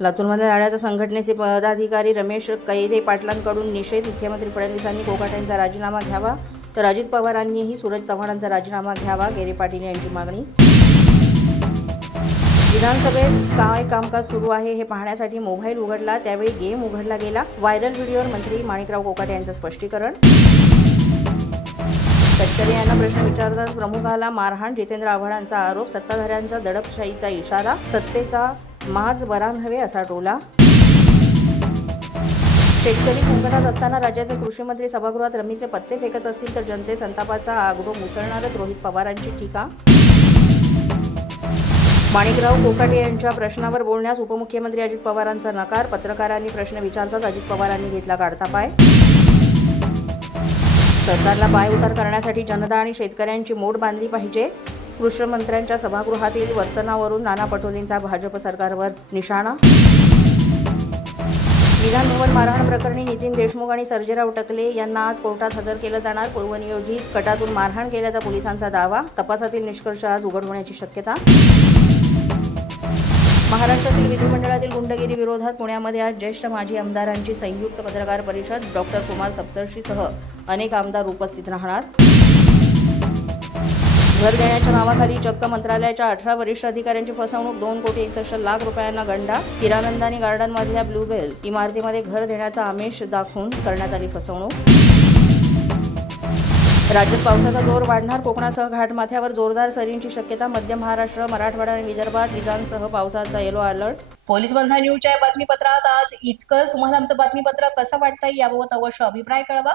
लातूरमधल्या राड्याच्या संघटनेचे पदाधिकारी रमेश कैरे पाटलांकडून निषेध. मुख्यमंत्री फडणवीसांनी कोकाट यांचा राजीनामा घ्यावा. तर अजित पवारांनीही सूरज चव्हाणांचा राजीनामा घ्यावा गेरे पाटील यांची मागणी. विधानसभेत काय कामकाज सुरू आहे हे पाहण्यासाठी मोबाईल उघडला त्यावेळी गेम उघडला गेला. व्हायरल व्हिडिओवर मंत्री माणिकराव कोकाटे यांचं स्पष्टीकरण. गडकरी यांना प्रश्न विचारतात प्रमुखाला मारहाण जितेंद्र आव्हाडांचा आरोप सत्ताधाऱ्यांचा दडपशाहीचा इशारा सत्तेचा माज वरान हवे असा टोला. शेतकरी संकटात असताना राज्याचे कृषी मंत्री सभागृहात रमीचे पत्ते फेकत असतील तर जनते संतापाचा आग्रह मुसळणारच रोहित पवारांची टीका. माणिकराव कोकाटे यांच्या प्रश्नावर बोलण्यास उपमुख्यमंत्री अजित पवारांचा नकार पत्रकारांनी प्रश्न विचारताच अजित पवारांनी घेतला काढता पाय. सरकारला पायउतार करण्यासाठी जनता आणि शेतकऱ्यांची मोड बांधली पाहिजे. कृषीमंत्र्यांच्या सभागृहातील वर्तनावरून नाना पटोलेंचा भाजप सरकारवर निशाणा. विधानभवन मारहाण प्रकरणी नितीन देशमुख आणि सर्जेराव टकले यांना आज कोर्टात हजर केलं जाणार. पूर्वनियोजित कटातून मारहाण केल्याचा पोलिसांचा दावा. तपासातील निष्कर्ष आज उघड होण्याची शक्यता. महाराष्ट्रातील विधिमंडळातील गुंडगिरी विरोधात पुण्यामध्ये आज ज्येष्ठ माजी आमदारांची संयुक्त पत्रकार परिषद. डॉक्टर कुमार सप्तर्षीसह अनेक आमदार उपस्थित राहणार. घर देण्याच्या नावाखाली चक्क मंत्रालयाच्या अठरा वरिष्ठ अधिकाऱ्यांची फसवणूक दोन कोटी एकसष्ट लाख रुपयांना गंडा हिरानंदानी गार्डनमधल्या ब्लूबेल इमारतीमध्ये घर देण्याचा आमिष दाखवून करण्यात आली फसवणूक. राज्यात पावसाचा जोर वाढणार कोकणासह घाटमाथ्यावर जोरदार सरींची शक्यता मध्य महाराष्ट्र मराठवाडा आणि विदर्भात विजांसह पावसाचा येलो अलर्ट. पोलीस बंधा न्यूजच्या बातमीपत्रात आज इतकंच. तुम्हाला आमचं बातमीपत्र कसं वाटतंय याबाबत अवश्य अभिप्राय कळवा.